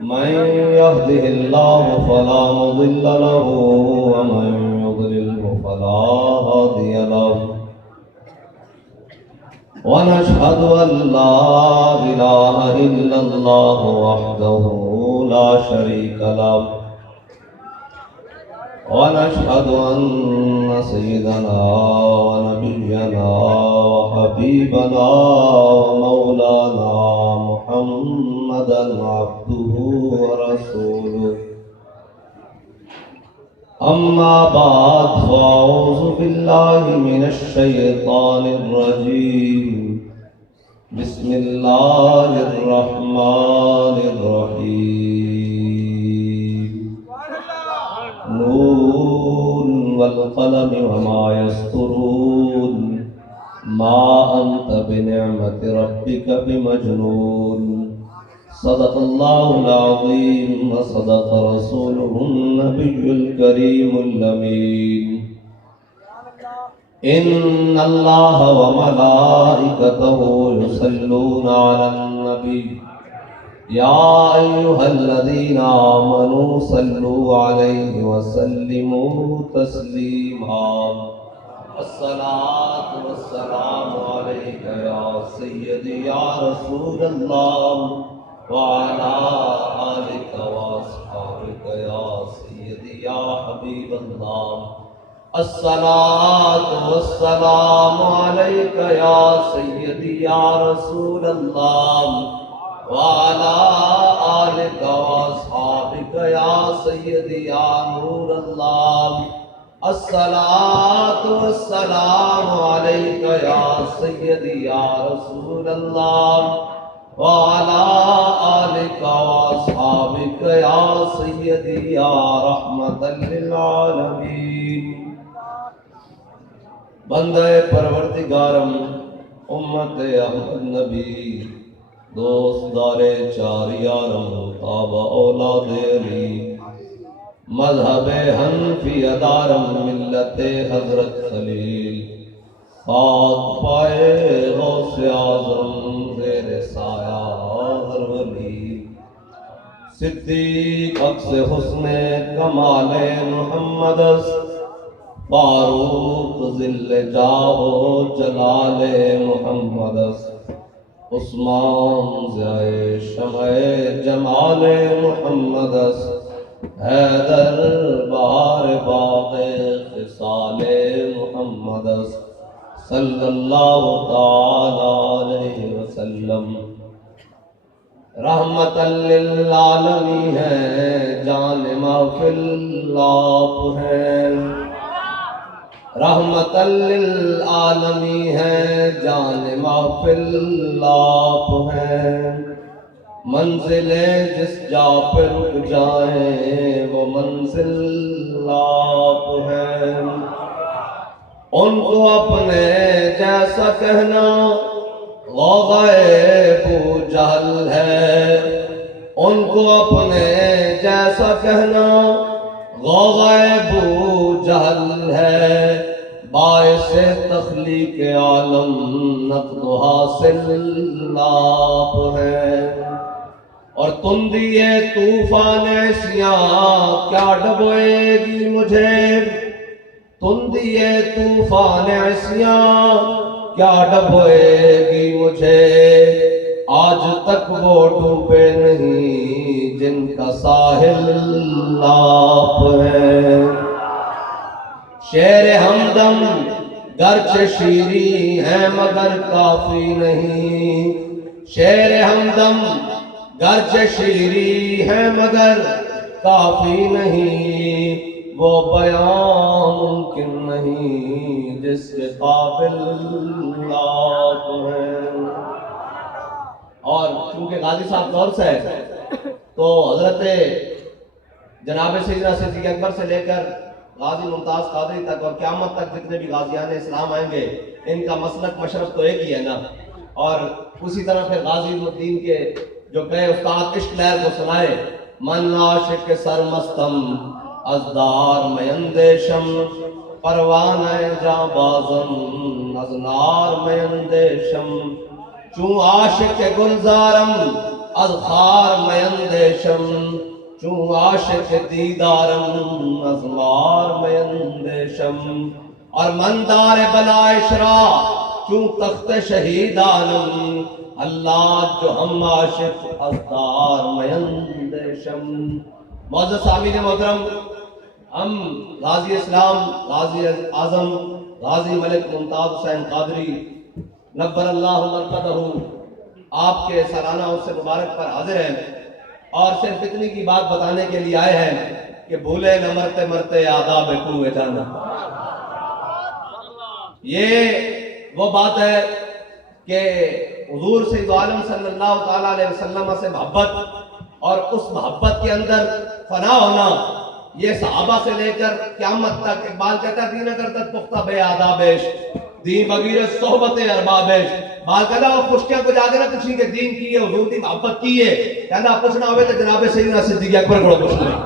من يهده الله فلا مضل له ومن يضلله فلا هادي له ونشهد أن لا إله إلا الله وحده لا شريك له ونشهد أن سيدنا ونبينا وحبيبنا ومولانا محمدا عبده ورسوله أما بعد فأعوذ بالله من الشيطان الرجيم بسم الله الرحمن الرحيم نون والقلم وما يسطرون ما أنت بنعمة ربك بمجنون صدق الله العظيم وصدق رسوله النبي الكريم الأمين إن الله وملائكته يصلون على النبي يا أيها الذين آمنوا صلوا عليه وسلموا تسليما الصلاة والسلام عليك يا سيدي يا رسول الله وعلى آلك وأصحابك يا سيدي يا حبيب الله الصلاة والسلام عليك يا سيدي يا رسول الله وعلى آلك وأصحابك يا سيدي يا نور الله الصلاة والسلام عليك يا سيدي يا رسول الله وعلى آلك وأصحابك يا سيدي يا رحمة للعالمين بندے پروردگارم امت احمد نبی دوست دار چار یارم تابع اولاد علی مذہب حنفی ادارم ملت حضرت خلیل خاک پائے غوث اعظم زیر سایہ ہر ولی صدیق عکس حسن کمال محمد فاروق ذل جاہ جلال محمد عثمان ضیاء شمع جمال محمد حیدر بہار باغ خصال محمد صلی اللہ تعالی علیہ وسلم رحمت للعالمین ہے جان محفل آپ ہیں رحمت للعالمین ہے جان محفل آپ ہیں منزل جس جا پہ رک جائیں وہ منزل آپ ہیں ان کو اپنے جیسا کہنا غوغائے ابو جہل ہے ان کو اپنے جیسا کہنا غوغائے ابو جہل ہے باعث تخلیق عالم نقد حاصل آپ ہے اور تندیے طوفان ایسیاں کیا ڈبوئے گی مجھے تندیے طوفان ایسیاں کیا ڈبوئے گی مجھے آج تک وہ ڈوبے نہیں جن کا ساحل آپ ہے شعر ہمدم گرچہ شیریں ہیں مگر کافی نہیں شعر ہمدم گرچہ شیریں ہیں مگر کافی نہیں وہ بیان ممکن نہیں جس کے قابل آپ ہیں اور چونکہ غازی صاحب دور سے ہے تو حضرت جناب سیدنا صدیق اکبر سے لے کر غازی ممتاز قادری تک اور قیامت تک جتنے بھی غازیان اسلام آئیں گے ان کا مسلک مشرف تو ایک ہی ہے نا اور اسی طرح پھر غازی الدین کے جو کہے استاد عشق لہر کو سنائے من عاشق سرمستم ازدار میں اندیشم پروانہ جاں بازم ازنار میں اندیشم چون عاشق گلزارم از خار میندیشم چون عاشق دیدارم از مار میندیشم اور من دار بلائے شرا چون تخت شہیدانم اللہ جو ہم عاشق از دار میندیشم۔ معزز سامعین محترم، ہم غازی اسلام، غازی اعظم، غازی ملک ممتاز حسین قادری نبر اللہ مرقدہ آپ کے سالانہ عرس مبارک پر حاضر ہیں اور صرف اتنی کی بات بتانے کے لیے آئے ہیں کہ بھولے نہ مرتے مرتے آداب کوہ جانا۔ یہ وہ بات ہے کہ حضور سید عالم صلی اللہ تعالیٰ علیہ وسلم سے محبت اور اس محبت کے اندر فنا ہونا، یہ صحابہ سے لے کر قیامت تک اقبال کہتا ہے دین اگر تک پختہ بے آدابش دین بغیر صحبت اربابش بال کہتا وہ پشتیاں کو جاگے نہ کچھ کے دین کی ہے، حضور کی محبت کی ہے، کہنا پوچھنا ہوئے تو جناب سیدنا صدیق اکبر کو پوچھنا بھی،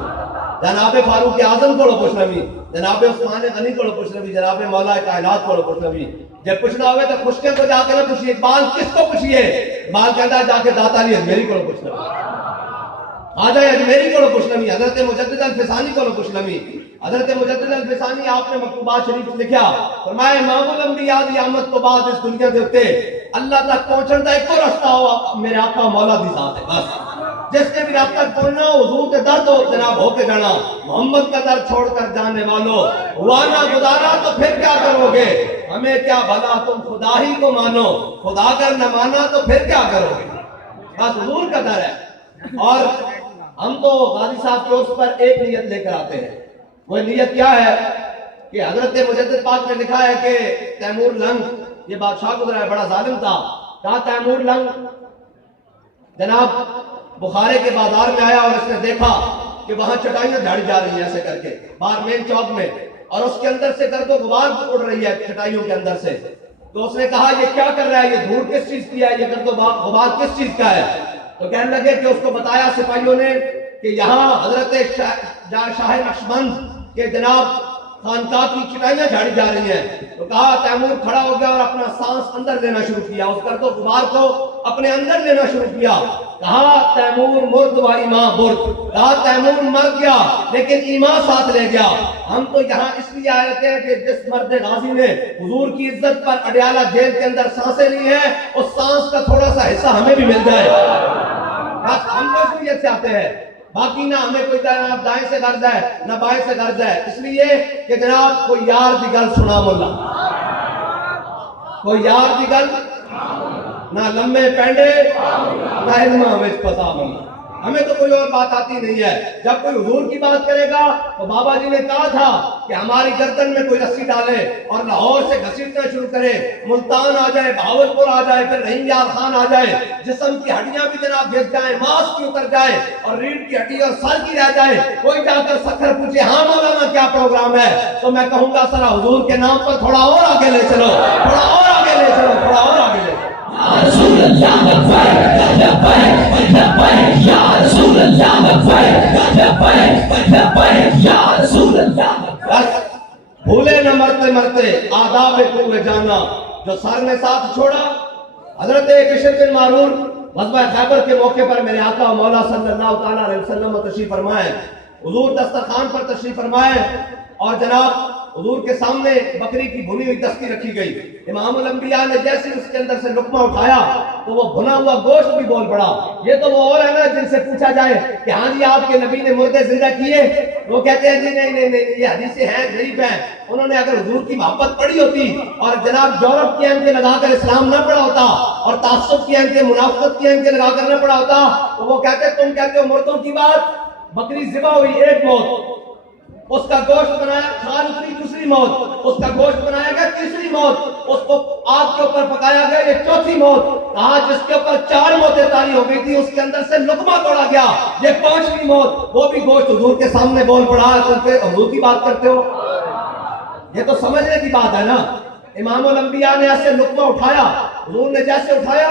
جناب فاروق اعظم کو پوچھنا بھی، جناب عثمان غنی کو پوچھنا بھی، جناب مولا کائنات کو پوچھنا بھی۔ جب پوچھنا ہوئے تو پشتیاں کو جا کے نہ پوچھیے، اقبال کس کو پوچھیے؟ اقبال کہتا ہے جا کے داتا علی اجمیری کو پوچھنا بھی، آجائے اجمیری کو پوچھنا بھی، حضرت مجدد الفسانی کو پوچھنا بھی۔ حضرت مجدد الفسانی آپ نے مکتوبات شریف لکھا، فرمایا امام الانبیاء دی آمد تو بعد اس دنیا دے اتے اللہ تک پہنچن دا ایک اور رستہ ہوا میرے آقا مولا دی ذات ہے، بس جس نے بھی رات تک پہنچنا حضور کے در تو جناب ہو کے جانا، محمد کا در چھوڑ کر جانے والوں ہوا نہ گزارا تو پھر کیا کرو گے، ہمیں کیا بھلا تم خدا ہی کو مانو، خدا کر نہ مانا تو پھر کیا کرو گے، بس حضور کا در ہے۔ اور ہم تو غازی صاحب کے عرس پر ایک نیت لے کر آتے ہیں، وہ نیت کیا ہے کہ حضرت مجدد پاک نے لکھا ہے کہ تیمور لنگ یہ بادشاہ گزرا ہے، بڑا ظالم تھا، کہا تیمور لنگ جناب بخارے کے بازار میں آیا اور اس نے دیکھا کہ وہاں چٹائیاں جھاڑی جا رہی ہیں ایسے کر کے باہر مین چوک میں، اور اس کے اندر سے گرد و غبار اڑ رہی ہے چٹائیوں کے اندر سے، تو اس نے کہا یہ کیا کر رہا ہے، یہ دھول کس چیز کی ہے، یہ گرد و غبار کس چیز کا ہے؟ تو کہنے لگے کہ اس کو بتایا سپاہیوں نے کہ یہاں حضرت شاہ نقشبند کہ جناب خانقاہ کی چٹائیاں جھاڑی جا رہی ہیں۔ تو کہا تیمور کھڑا ہو گیا اور اپنا سانس اندر لینا شروع کیا، اس گرد و غبار کو اپنے اندر لینا شروع کیا، کہا تیمور مرد و ایمان برد، کہا تیمور مر گیا لیکن ایمان ساتھ لے گیا۔ ہم تو یہاں اس لیے آئے تھے کہ جس مرد غازی نے حضور کی عزت پر اڈیالہ جیل کے اندر سانسیں لی ہیں اس سانس کا تھوڑا سا حصہ ہمیں بھی مل جائے، بس ہم کو اس لیے سے آتے ہیں، باقی نہ ہمیں کوئی جناب دائیں سے غرض ہے نہ بائیں سے غرض ہے، اس لیے کہ جناب کوئی یار دی گل سنا مولا، کوئی یار دی گل نہ لمبے پینڈے نہ علمہ وچ پتا مولا، ہمیں تو کوئی اور بات آتی نہیں ہے۔ جب کوئی حضور کی بات کرے گا تو بابا جی نے کہا تھا کہ ہماری گردن میں کوئی رسی ڈالے اور لاہور سے گھسیٹنا شروع کرے، ملتان آ جائے، بہاولپور آ جائے، پھر رحیم یار خان آ جائے، جسم کی ہڈیاں بھی جناب گھس جائیں، ماس کی اتر جائے اور ریڑھ کی ہڈی اور سر کی رہ جائے، کوئی جا کر سکھر پوچھے ہاں مولانا کیا پروگرام ہے، تو میں کہوں گا سرا حضور کے نام پر تھوڑا اور آگے لے چلو، تھوڑا اور آگے لے چلو، تھوڑا اور آگے لے چلو۔ رسول اللہ لبیک لبیک لبیک یا رسول اللہ لبیک لبیک لبیک یا رسول اللہ۔ بس بھولے نہ مرتے مرتے آداب کوہ جانا، جو سر نے ساتھ چھوڑا۔ حضرت بشر بن معرور غزوہ خیبر کے موقع پر میرے آقا مولا صلی اللہ تعالیٰ علیہ وسلم تشریف فرمائے، حضور دسترخوان پر تشریف فرمائے اور جناب حضور کے سامنے بکری کی بھنی ہوئی دستی رکھی گئی، امام الانبیاء نے جیسے اس کے اندر سے لقمہ اٹھایا تو وہ بھنا ہوا گوشت بھی بول پڑا۔ یہ تو وہ اور ہے نا جن سے پوچھا جائے کہ ہاں جی آپ کے نبی نے مردے زندہ کیے، وہ کہتے ہیں جی نہیں نہیں نہیں یہ حدیثیں ہیں ضعیف ہیں، انہوں نے اگر حضور کی محبت پڑھی ہوتی اور جناب یورپ کی اینکیں لگا کر اسلام نہ پڑھا ہوتا اور تعصب کی اینکیں منافقت کی اینکیں لگا کر نہ پڑھا ہوتا تو وہ کہتے تم کہتے ہو مردوں کی بات، بکری ذبح ہوئی ایک موت، اس کا گوشت بنایا کھال اتری دوسری موت، اس کا گوشت بنایا گیا تیسری موت، اس کو آگ کے اوپر پکایا گیا یہ چوتھی موت، کہا جس کے اوپر 4 موتیں طاری ہو گئی تھی اس کے اندر سے لقمہ توڑا گیا یہ 5ویں موت، وہ بھی گوشت حضور کے سامنے بول پڑا، تم پہ حضور کی بات کرتے ہو؟ یہ تو سمجھنے کی بات ہے نا۔ امام الانبیاء نے ایسے لقمہ اٹھایا، حضور نے جیسے اٹھایا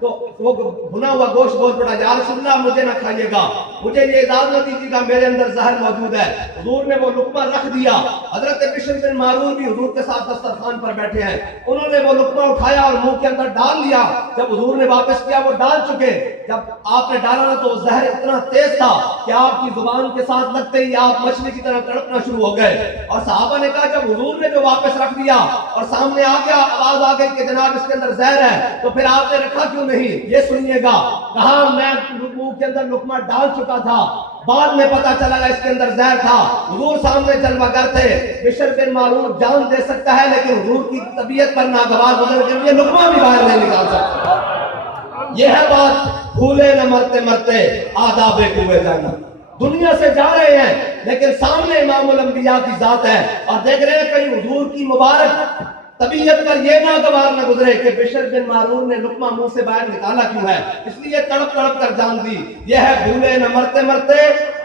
تو وہ بھنا ہوا گوشت بول پڑا یا رسول اللہ مجھے نہ کھائیے گا، مجھے یہ اجازت نہ دیجیے گا، میرے اندر زہر موجود ہے۔ حضور نے وہ لقمہ رکھ دیا۔ حضرت بشر بن معرور بھی حضور کے ساتھ دسترخوان پر بیٹھے ہیں، انہوں نے وہ لقمہ اٹھایا اور منہ کے اندر ڈال لیا۔ جب حضور نے واپس کیا وہ ڈال چکے، جب آپ نے ڈالا نا تو وہ زہر اتنا تیز تھا کہ آپ کی زبان کے ساتھ لگتے ہی آپ مچھلی کی طرح تڑپنا شروع ہو گئے۔ اور صحابہ نے کہا جب حضور نے جو واپس رکھ دیا اور سامنے آ گیا، آواز آ گئی کہ جناب اس کے اندر زہر ہے، تو پھر آپ نے رکھا کیوں نہیں؟ یہ سنیے گا، کہا میں منہ کے اندر لقمہ ڈال چکا تھا، بعد میں پتا چلا اس کے اندر زہر تھا۔ حضور سامنے جلوہ گر تھے، بشر بن معرور جان دے سکتا ہے لیکن حضور کی طبیعت پر ناگوار گزر کے یہ لقمہ بھی باہر نہیں نکال سکتا۔ یہ ہے بات، بھولے نہ مرتے مرتے آداب کوئے جانا۔ دنیا سے جا رہے ہیں لیکن سامنے امام الانبیاء کی ذات ہے، اور دیکھ رہے ہیں کہیں حضور کی مبارک طبیعت پر یہ ناگوار نہ گزرے کہ بشر بن معرور نے لقمہ منہ سے باہر نکالا کیوں ہے، اس لیے تڑپ تڑپ کر جان دی۔ یہ ہے بھولے نہ مرتے مرتے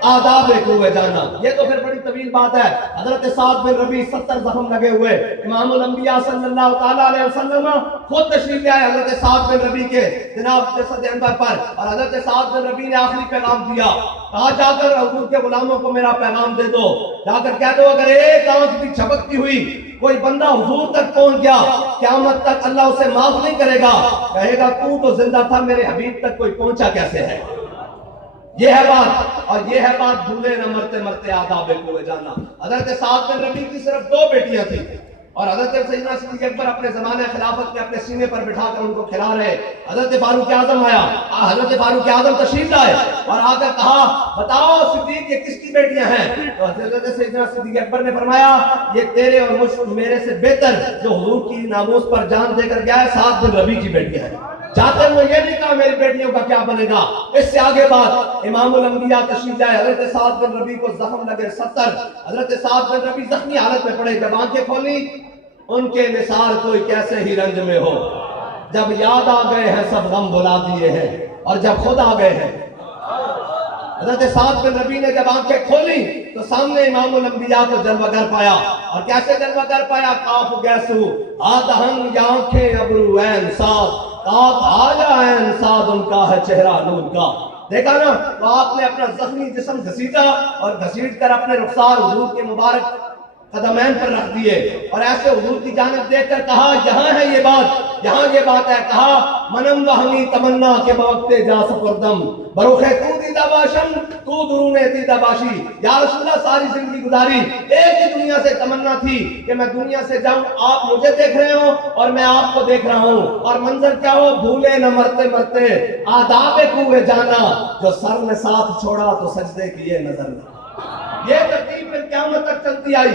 آداب کوئے جانا۔ یہ تو پھر بڑی طویل بات ہے۔ حضرت سعد بن ربیع 70 زخم لگے ہوئے، امام الانبیاء صلی اللہ تعالیٰ علیہ وسلم خود تشریف لے آئے حضرت سعد بن ربیع کے جناب جسد انور پر، اور حضرت سعد بن ربیع نے آخری پیغام دیا، کہا جا کر حضور کے غلاموں کو میرا پیغام دے دو، جا کر کہہ دو اگر ایک آنکھ بھی جھپکتی ہوئی کوئی بندہ حضور تک پہنچ گیا قیامت تک اللہ اسے معاف نہیں کرے گا، کہے گا تو زندہ تھا میرے حبیب تک کوئی پہنچا کیسے ہے۔ یہ ہے بات، اور یہ ہے بات بھولے نہ مرتے مرتے آداب کوئے جانا۔ حضرت سعد بن ربیع کی صرف 2 بیٹیاں تھیں، اور حضرت سیدنا صدیق اکبر اپنے زمانے خلافت میں اپنے سینے پر بٹھا کر ان کو کھلا رہے۔ حضرت فاروق اعظم آیا، حضرت فاروق اعظم تشریف لائے اور آ کر کہا بتاؤ صدیق یہ کس کی بیٹیاں ہیں؟ تو حضرت سیدنا صدیق اکبر نے فرمایا یہ تیرے اور میرے سے بہتر جو حضور کی ناموس پر جان دے کر گیا ہے سعد بن ربیع کی بیٹیاں ہیں۔ جاتے ہوئے یہ نہیں کہا میری بیٹیوں کا کیا بنے گا۔ اس سے آگے بات امام الانبیاء تشریف لائے، حضرت سعد بن ربیع کو زخم لگے 70، حضرت سعد بن ربیع زخمی حالت میں پڑے، جب آنکھیں کھولی ان کے نثار کوئی کیسے ہی رنج میں ہو، جب یاد آ گئے ہیں سب غم بلا دیے ہیں، اور جب خود آ گئے ہیں۔ حضرت سعد بن ربیع نے جب آنکھیں کھولی تو سامنے امام الانبیاء کو جلوہ گر پایا، اور کیسے جلوہ گر پایا؟ کاف گیسو آدہن یا آنکھیں ابرو این سعد، کاف آجا این سعد ان کا ہے چہرہ نور کا۔ دیکھا نا، تو آپ نے اپنا زخمی جسم گھسیٹا اور گھسیٹ کر اپنے رخسار حضور کے مبارک قدمین پر رکھ دیے، اور ایسے حضور کی جانب دیکھ کر کہا یہاں ہے یہ بات، یہاں یہ بات ہے۔ کہا منم وہمی تمنا کے بوقتے جا سپردم بروخے تو دیدہ باشم تو درونے دیدہ باشی۔ یا رسول اللہ ساری زندگی گزاری ایک ہی دنیا سے تمنا تھی کہ میں دنیا سے جاؤں، آپ مجھے دیکھ رہے ہوں اور میں آپ کو دیکھ رہا ہوں، اور منظر کیا ہو؟ بھولے نہ مرتے مرتے آداب کوئے جانا، جو سر نے ساتھ چھوڑا تو سجدے کیے نظر نہ۔ یہ ترتیب پھر قیامت تک چلتی آئی۔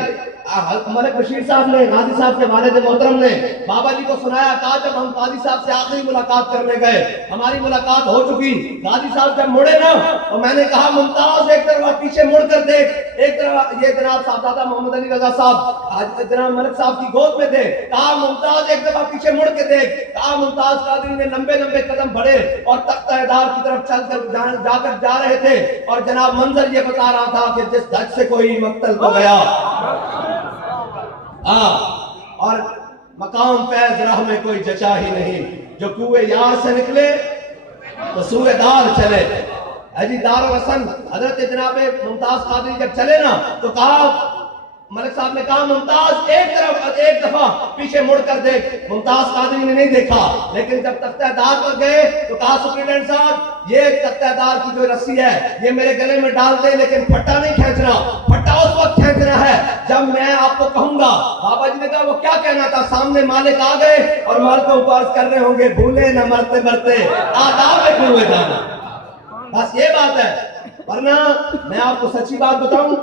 ملک بشیر صاحب نے، غازی صاحب کے والد محترم نے بابا جی کو سنایا، کہا جب ہم قاضی صاحب سے آخری ملاقات کرنے گئے، ہماری ملاقات ہو چکی، غازی صاحب جب مڑے نا تو میں نے کہا ممتاز ایک طرف پیچھے مڑ کر دیکھ، ایک طرف یہ جناب صاحبزادہ محمد علی رضا صاحب جناب ملک صاحب کی گود میں تھے، کہا ممتاز ایک دفعہ پیچھے مڑ کے دیکھ، کہا ممتاز قادری نے لمبے لمبے قدم بڑھے اور تختہ دار کی طرف چل کر جا رہے تھے، اور جناب منظر یہ بتا رہا تھا کہ جس دھج سے کوئی مقتل ہو گیا، اور مقام فیض راہ میں کوئی جچا ہی نہیں، جو کوئے یار سے نکلے تو سوئے دار چلے۔ حجی دار الحسن حضرت جناب ممتاز قادری جب چلے نا تو کہا، ملک صاحب نے کہا ممتاز ایک دفعہ پیچھے مڑ کر دیکھ۔ ممتاز قادری نے نہیں دیکھا، لیکن جب تختہ دار پر گئے تو کہا سپرنٹینڈنٹ صاحب یہ تختہ دار کی جو رسی ہے یہ میرے گلے میں ڈال دے، لیکن پھٹا نہیں کھینچنا، پھٹا اس وقت کھینچنا ہے جب میں آپ کو کہوں گا۔ بابا جی نے کہا وہ کیا کہنا تھا؟ سامنے مالک آ گئے اور مالک کو عرض کر رہے ہوں گے بھولے نہ مرتے مرتے آداب کوئے جانا۔ بس یہ بات ہے، ورنہ میں آپ کو سچی بات بتاؤں،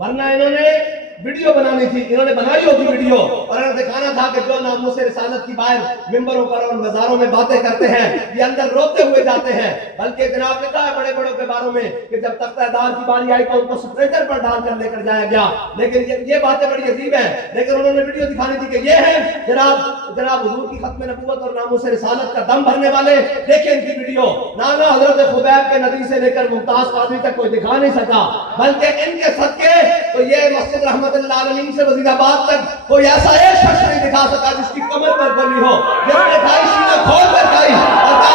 ورنہ انہوں نے ویڈیو بنانی تھی، انہوں نے بنائی ہوگی ویڈیو، اور انہوں نے دکھانا تھا کہ جو ناموس رسالت کی باہر ممبروں پر اور مزاروں میں باتیں کرتے ہیں یہ اندر روتے ہوئے جاتے ہیں۔ بلکہ جناب نے کہا ہے بڑے بڑوں کے باروں میں کہ جب تختہ دار کی باری آئی تو ان کو سٹریچر پر ڈال کر لے کر جایا گیا، لیکن یہ باتیں بڑی عجیب ہیں، لیکن انہوں نے ویڈیو دکھانی تھی کہ یہ ہے جناب حضور کی ختم نبوت اور ناموس رسالت کا دم بھرنے والے، دیکھیں ان کی ویڈیو۔ نانا حضرت خبیب کے ندی سے لے کر ممتاز قادری تک کوئی دکھا نہیں سکا، بلکہ ان کے صدقے تو یہ مسجد رحمت اللہ عالمین سے وزیر آباد تک کوئی ایسا ایک شخص نہیں دکھا سکا جس کی کمر پر گولی ہو، جس نے کھائی سینہ کھول کر کھائی اور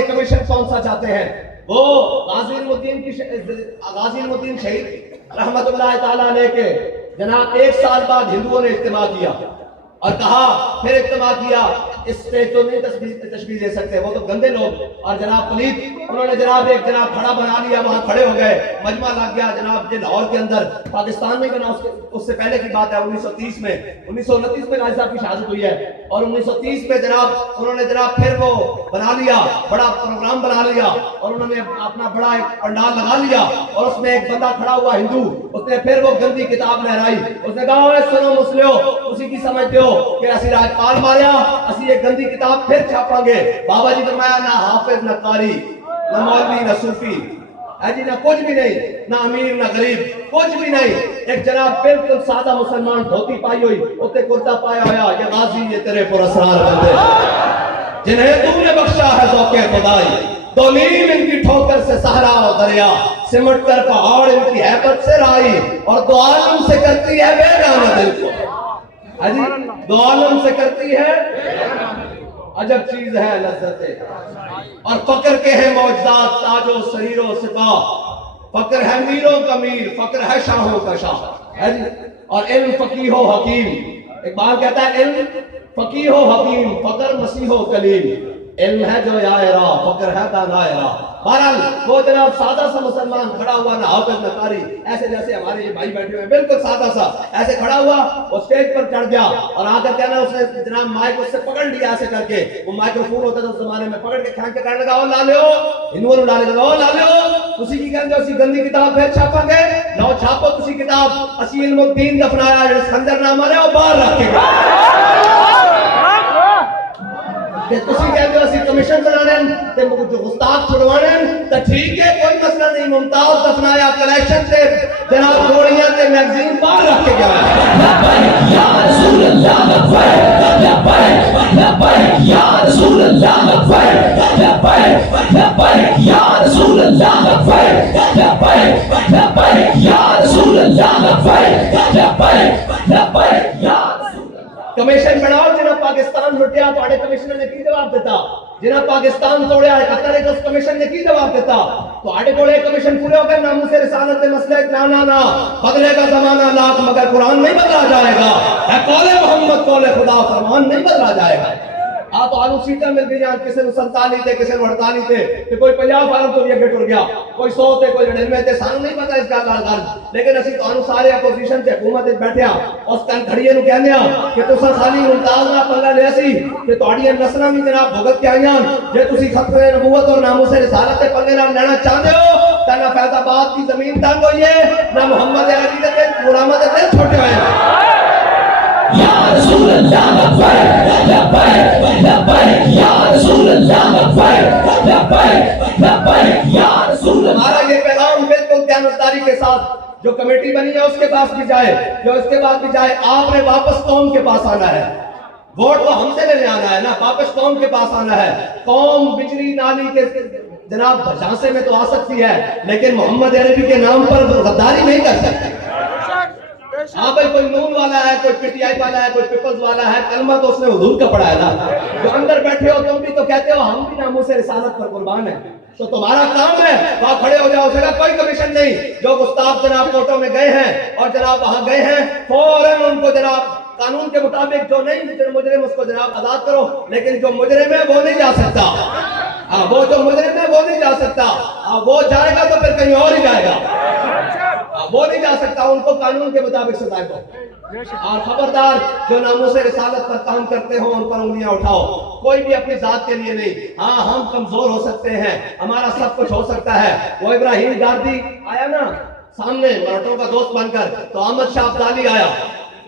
یہ کمیشن کون سا چاہتے ہیں؟ وہ غازی الدین شہید رحمت اللہ تعالیٰ علیہ کے جناب 1 سال بعد ہندوؤں نے اجتماع کیا اور کہا، پھر اجتماع کیا، اس پہ تو نہیں تشبیہ دے سکتے، وہ تو گندے لوگ اور جناب پلیت، انہوں نے جناب ایک جناب کھڑا بنا لیا، وہاں کھڑے ہو گئے، مجمع لگ گیا جناب یہ لاہور کے اندر، پاکستان میں بنا، اس سے پہلے کی بات ہے 1930 میں، 1929 میں غازی صاحب کی شہادت ہوئی ہے، اور 1930 میں جناب انہوں نے جناب پھر وہ بنا لیا، بڑا پروگرام بنا لیا، اور انہوں نے اپنا بڑا ایک پنڈال لگا لیا، اور اس میں ایک بندہ کھڑا ہوا ہندو، اس نے پھر وہ گندی کتاب لہرائی، اس نے کہا اے سنو مسلمو، اسی کی سمجھتے ہو کہ اسی راجپال ماریا، اسی ایک گندی کتاب پھر چھاپاں گے۔ بابا جی فرمایا نہ حافظ نہ قاری نہ مولوی نہ صوفی، جی نہ کچھ بھی نہیں، نہ امیر نہ غریب، کچھ بھی نہیں، ایک جناب بالکل سادہ مسلمان دھوتی پائی ہوئی، اتنے کرتا پایا ہوا، یہ غازی یہ تیرے پر اسرار بندے جنہیں تو نے بخشا ہے ذوق خدائی، دولیم ان کی ٹھوکر سے صحرا اور دریا، سمٹ کر پہاڑ ان کی ہیبت سے رائی، اور دو عالم سے کرتی ہے بیگانہ دل کو، جی دو عالم سے کرتی ہے، عجب چیز ہے لذتیں، اور فقر کے ہیں معجزات تاج و سریر و سپاہ، فقر ہے میروں کا میر، فقر ہے شاہوں کا شاہ، جی اور علم فقیہ و حکیم، اقبال کہتا ہے علم فقیہ و حکیم، فقر مسیح و کلیم، علم ہے جو یا راہ، فقر ہے دانائے راہ۔ بہرحال وہ جناب سادہ سا مسلمان کھڑا ہوا، نہ حافظ نہ قاری، ایسے جیسے ہمارے یہ بھائی بیٹھے ہوئے بالکل سادہ سا، ایسے کھڑا ہوا، وہ سٹیج پر چڑھ گیا اور آ کر کہنا اس نے جناب مائک اس سے پکڑ لیا ایسے کر کے، وہ مائکروفون ہوتا تھا اس زمانے میں، پکڑ کے کھینچ کے کہنے لگا او لالیو، ہندوؤں نے ڈالے لگا او لالیو، اسی کی کہنے اسی گندی کتاب پھر چھاپا گے، لو چھاپو اسی کتاب، اسی علم الدین دفنایا جس خنجر نہ مارے وہ باہر رکھ کے گئے کہ تسی کہتے ہو اسی کمیشن بنانے تے جو گستاخ چھڑوانے تے ٹھیک ہے کوئی مسئلہ نہیں، ممتاز دفنایا کلیکشن سے جناب گوڑیاں تے میگزین باہر رکھ کے گیا لبیک یا رسول اللہ لبیک لبیک لبیک یا رسول اللہ لبیک لبیک لبیک یا رسول اللہ لبیک لبیک لبیک یا رسول اللہ لبیک لبیک لبیک یا کمیشن بناؤ جنہاں پاکستان لٹیا تو آڑے کمیشن نے کی جواب دیتا، جنہاں پاکستان توڑیا ہے قطر ہے جو اس کمیشن نے کی جواب دیتا، تو آڑے کوڑے کمیشن پورے ہو گئے، ناموس رسالت مسئلہ اتنانا نا بدلے کا زمانہ لاکھ مگر قرآن نہیں بدلا جائے گا، ہے قول محمد قول خدا فرمان نہیں بدلا جائے گا۔ تو آنو سیٹا مل گئی کسی نے 47 تھے کسی نے 48 تھے کہ کوئی 50 فارم تو یہ گٹ اڑ گیا، کوئی 100 تھے کوئی 99 تھے، سانو نہیں پتا اس کا غرض، لیکن اسی تو آنو سارے اپوزیشن سے حکومت بیٹھے اس کن کھڑیے نو کہنے کہ تسا خالی ممتاز نہ پنگا لے سی کہ تہاڈیاں نسلاں بھی جناب بھگت کے آئیاں، جے تسی ختم نبوت اور ناموس رسالت تے پنگے نال لینا چاہتے ہو تے نہ فیض آباد کی زمین تنگ ہوئی ہے، نہ محمد علی دے غلاماں دے دل چھوٹے ہوئے ہیں۔ یا رسول اللہ لبیک لبیک لبیک یا رسول اللہ لبیک لبیک لبیک یا رسول اللہ۔ ہمارا یہ پیغام بالکل دیانتداری کے ساتھ جو کمیٹی بنی ہے اس کے پاس بھی جائے، جو اس کے بعد بھی جائے، آپ نے واپس قوم کے پاس آنا ہے، ووٹ تو ہم سے لینے آنا ہے نا، واپس قوم کے پاس آنا ہے۔ قوم بجلی نالی کے جناب جھانسے میں تو آ سکتی ہے لیکن محمد عربی کے نام پر غداری نہیں کر سکتی۔ ہاں بھائی کوئی نون والا ہے، کوئی پی ٹی آئی والا ہے، کوئی پیپلز والا ہے، کلمہ تو اس نے حضور کا پڑھا ہے نا، جو اندر بیٹھے ہو تم بھی تو کہتے ہو ہم بھی ناموس رسالت پر قربان ہیں، تو تمہارا کام ہے وہاں کھڑے ہو جاؤ، اسے کہا کوئی کمیشن نہیں، جو گستاخ جناب کوٹوں میں گئے ہیں اور جناب وہاں گئے ہیں فوراً ان کو جناب قانون کے مطابق جو نہیں مجرم اس کو جناب آزاد کرو، لیکن جو مجرم ہے وہ نہیں جا سکتا، وہ جو مجرم ہے وہ نہیں جا سکتا، وہ جائے گا تو پھر کہیں اور ہی جائے گا، وہ نہیں جا سکتا، ان کو قانون کے مطابق سزائے دو، اور خبردار جو ناموس رسالت پر کام کرتے ہو ان پر انگلیاں اٹھاؤ، کوئی بھی اپنی ذات کے لیے نہیں، ہاں ہم کمزور ہو سکتے ہیں، ہمارا سب کچھ ہو سکتا ہے۔ وہ ابراہیم گاردی آیا نا سامنے مراٹھوں کا دوست بن کر، تو احمد شاہ ابدالی آیا،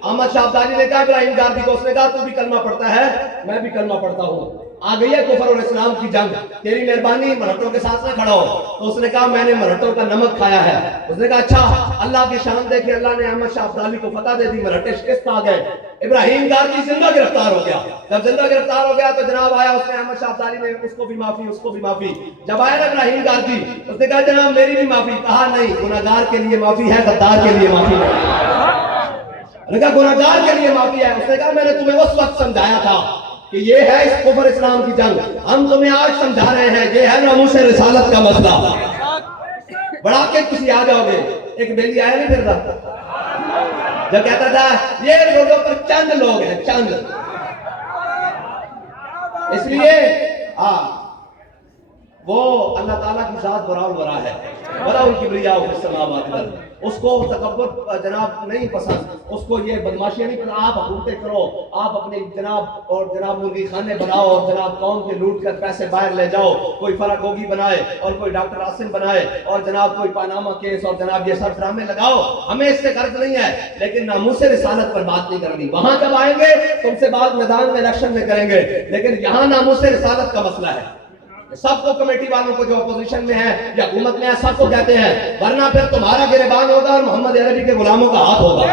احمد شاہ ابدالی نے کہا ابراہیم گاردی کو، اس نے کہا تو بھی کلمہ پڑھتا ہے میں بھی کلمہ پڑھتا ہوں، آ گئی ہے کفر اور اسلام کی جنگ، تیری مہربانی مرہٹوں کے ساتھ نہ کھڑا ہو، تو اس نے کہا میں نے مرہٹوں کا نمک کھایا ہے، اس نے کہا اچھا اللہ کی شان دیکھیں اللہ نے احمد شاہ ابدالی کو فتح دے دی، مرہٹے شکست آ گئے، ابراہیم گاردی زندہ گرفتار ہو گیا، جب زندہ گرفتار ہو گیا تو جناب آیا اس نے احمد شاہ ابدالی نے اس کو بھی معافی اس کو بھی معافی، جب آیا نا ابراہیم گاردی اس نے کہا جناب میری بھی معافی، کہا نہیں گناہگار کے لیے معافی ہے غدار کے لیے معافی نہیں، نے کہا گناہگار کے لیے معافی ہے، اس نے کہا میں نے تمہیں اس وقت سمجھایا تھا کہ یہ ہے اس کفر اسلام کی جنگ. ہم تمہیں آج سمجھا رہے ہیں یہ ہے ناموس رسالت کا مسئلہ. بڑا کے کسی آ جاؤ گے. ایک بیلی آیا نہیں پھر رہا جو کہتا تھا یہ روڈوں پر چند لوگ ہیں, چند. اس لیے وہ اللہ تعالیٰ کی ذات برا البرا ہے, بڑا ان کی بریا السماوات والارض. اس کو تکبر جناب نہیں پسند, اس کو یہ بدماشیاں نہیں پسند. آپ حکومتیں کرو, آپ اپنے جناب اور جناب مرغی خانے بناؤ اور جناب قوم کے لوٹ کر پیسے باہر لے جاؤ, کوئی فرا گوگی بنائے اور کوئی ڈاکٹر عاصم بنائے اور جناب کوئی پاناما کیس اور جناب یہ سب ڈرامے لگاؤ. ہمیں اس سے غرض نہیں ہے, لیکن ناموس رسالت پر بات نہیں کرنی. وہاں جب آئیں گے تم سے بات میدان میں الیکشن میں کریں گے, لیکن یہاں ناموس رسالت کا مسئلہ ہے. سب کو کمیٹی والوں کو جو اپوزیشن میں ہے یا حکومت میں ہے سب کو کہتے ہیں, ورنہ پھر تمہارا گریبان ہوگا اور محمد عربی کے غلاموں کا ہاتھ ہوگا.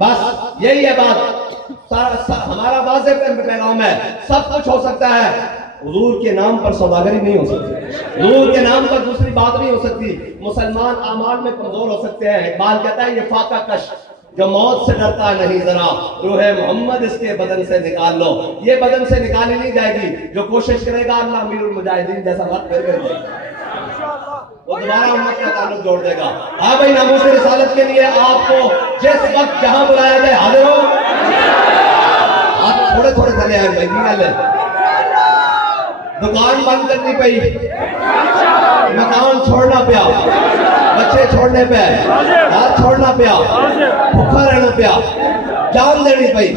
بس یہی ہے بات. ہمارا واضح پیغام ہے, سب کچھ ہو سکتا ہے, حضور کے نام پر سوداگری نہیں ہو سکتی, حضور کے نام پر دوسری بات نہیں ہو سکتی. مسلمان اعمال میں کمزور ہو سکتے ہیں. اقبال کہتا ہے یہ فاقہ کش جو موت سے ڈرتا نہیں ذرا, روح محمد اس کے بدن سے نکال لو. یہ بدن سے نکالی نہیں جائے گی. جو کوشش کرے گا اللہ امیر المجاہدین جیسا وقت پھر کر دے گا, وہ دوبارہ امت کا تعلق جوڑ دے گا. ہاں بھائی, ناموس رسالت کے لیے آپ کو جس وقت جہاں بلایا جائے حاضر ہو. آپ تھوڑے تھوڑے چلے آئے بھائی, دکان بند کرنی پئی, مکان چھوڑنا پیا, بچے چھوڑنے پہ, ہاتھ چھوڑنا پیا, بھوکا رہنا پیا, جان دینی پئی.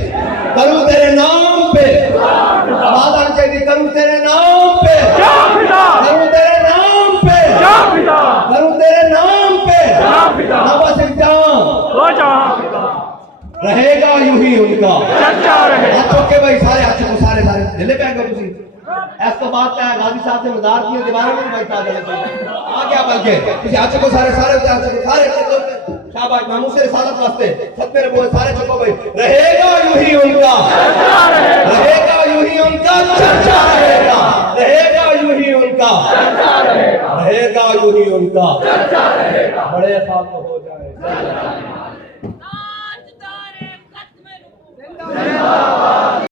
کروں تیرے نام پہ, آواز آنی چاہیے, کروں تیرے نام پہ, کروں تیرے نام پہ, کروں تیرے نام پہ, نہ بس جان رہے گا یوں ہی ان کا. ہاتھوں کے بھائی سارے ہاتھوں کو سارے دلے پہ آگے کسی ایسا بات ہے. غازی صاحب نے مزار کی دیواروں میں نہیں بیٹھا جانا چاہیے. کیا بلکہ کسی ہاتھوں کو سارے شاباش ناموس رسالت واسطے سب میرے بوئے سارے چکو بھائی. رہے گا یوں ہی ان کا, رہے گا یوں ہی ان کا چرچا رہے گا, رہے گا یوں ہی ان کا, رہے گا یوں ہی ان کا, بڑے خاک ہو جائے.